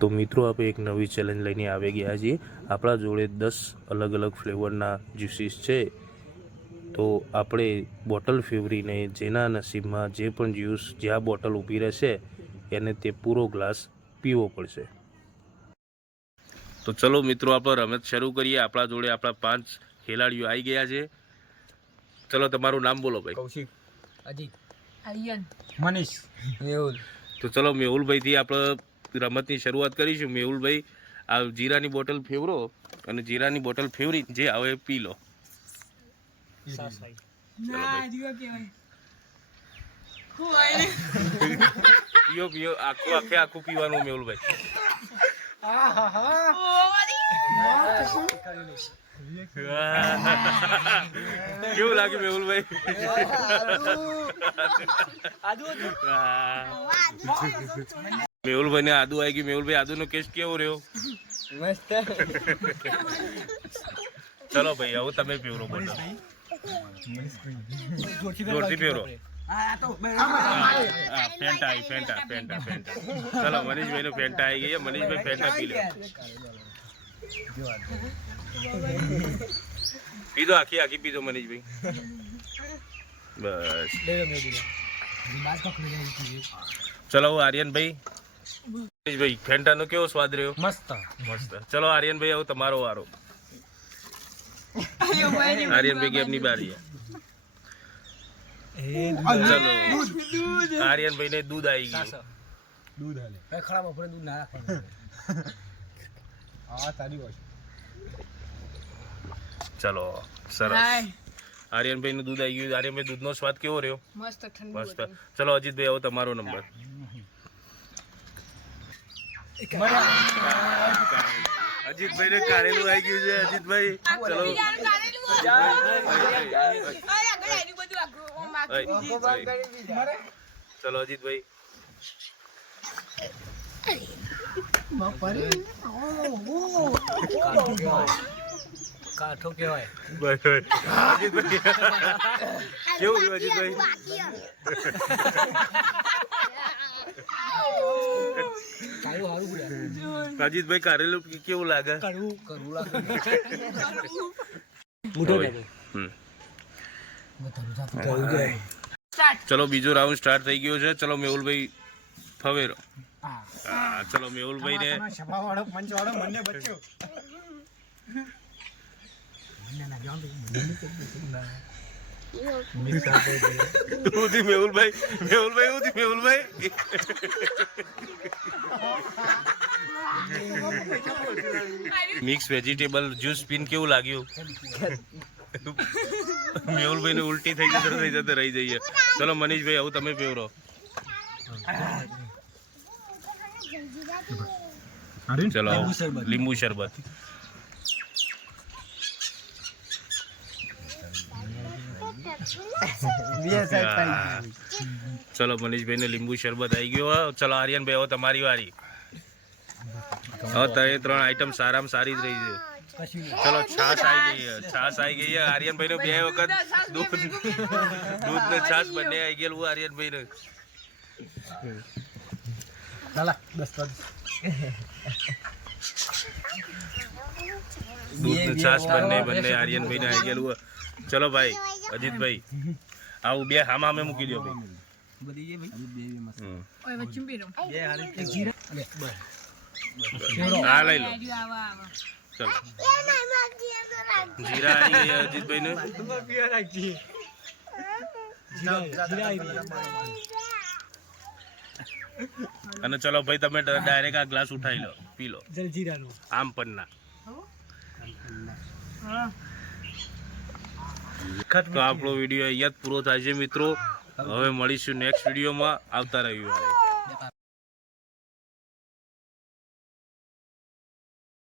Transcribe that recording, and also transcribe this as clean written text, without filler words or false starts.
તો મિત્રો આપણે એક નવી ચેલેન્જ લઈને આવી ગયા છીએ। આપણા જોડે 10 અલગ અલગ ફ્લેવરના જ્યુસીસ છે। તો આપણે બોટલ ફેવરીને જેના નસીબમાં જે પણ જ્યુસ જ્યાં બોટલ ઊભી રહેશે એને તે પૂરો ગ્લાસ પીવો પડશે। તો ચલો મિત્રો આપણે રમત શરૂ કરીએ। આપણા જોડે આપણા 5 ખેલાડીઓ આવી ગયા છે। ચલો તમારું નામ બોલો ભાઈ। કૌશિક, અજીત, આર્યન, મનીષ, મેહુલ। તો ચલો મેહુલભાઈથી આપણે રમતની શરૂઆત કરીશું। મેહુલભાઈ આ જીરાની બોટલ ફેવરો અને જીરાની બોટલ ફેવરી જે આવે પી લો। પીઓ પીઓ આખું પીવાનું મેહુલભાઈ। કેવું લાગ્યું મેહુલભાઈ? મેહુલભાઈ ને આદુ આવી ગયું। મેહુલભાઈ આદુ નો ટેસ્ટ કેવો રહ્યો? મસ્ત। ચલો ભાઈ હવે તમે પીવરો બોલો। જોરથી પીવરો। ફેન્ટા આવી ફેન્ટા। ચલો મનીષભાઈ નો ફેન્ટા આવી ગઈ। મનીષભાઈ ફેન્ટા પી લે। પીધો આખી પીધો મનીષભાઈ। બસ ચલો આર્યનભાઈ। મનીષભાઈ ફેન્ટા નો કેવો સ્વાદ રહ્યો? મસ્ત। ચલો આર્યનભાઈ હવે તમારો વારો। આર્યનભાઈ ગેમની બારી। ચલો આર્યનભાઈ ને દૂધ આવી ગયું। દૂધ હાલે ખરાબ આપણે દૂધ ના રાખવાનું। હા તારી વાત। ચલો સરસ। આર્યનભાઈ નું દૂધ આવી ગયું। આર્યનભાઈ દૂધનો સ્વાદ કેવો રહ્યો? મસ્ત ઠંડુ મસ્ત। ચલો અજીતભાઈ હવે તમારો નંબર। અજીતભાઈ ને કારેલું આવી ગયું છે। અજીતભાઈ ચલો ચલો અજીતભાઈ કાઠો કહેવાય। અજીતભાઈ કેવું રહ્યું અજીતભાઈ? અજીતભાઈ કારેલું કેવું લાગે? ચલો બીજો રાઉન્ડ સ્ટાર્ટ થઈ ગયો છે। ચલો મેહુલભાઈ ફવેરો। ચલો મેહુલભાઈ ને મેહુલભાઈ મિક્સ વેજીટેબલ જ્યુસ પીને કેવું લાગ્યું? મેહુલભાઈ ને ઉલટી થઈ જતે રહી જઈએ। ચલો મનીષભાઈ આવું તમે પીવરો। ચલો લીંબુ શરબત। ચલો મનીષભાઈ ને લીંબુ શરબત આવી ગયો। ચલો આર્યનભાઈ હવે તમારી વારી। હવે ત્રણે 3 આઈટમ સારામાં સારી જ રહી છે। ચલો છાશ આવી ગઈ છે। આર્યનભાઈ નો 2 વખત દૂધ ને છાશ બંને આવી ગયેલું આર્યનભાઈ ને। દૂધ ને છાશ બંને આર્યનભાઈ ને આવી ગયેલું। ચલો ભાઈ અજીતભાઈ આવું 2 હામે મૂકી દો ભાઈ। હા લઈ લો। ચલો જીરા આવી ગઈ અજીતભાઈ ને। અને ચલો ભાઈ તમે ડાયરેક્ટ આ ગ્લાસ ઉઠાવી લો પી લો જલજીરાનો આમ પણ ના। તો આપણો વિડીયો અહીંયા જ પૂરો થાય છે મિત્રો। હવે મળીશું નેક્સ્ટ વિડીયોમાં આવતા રવિવારે।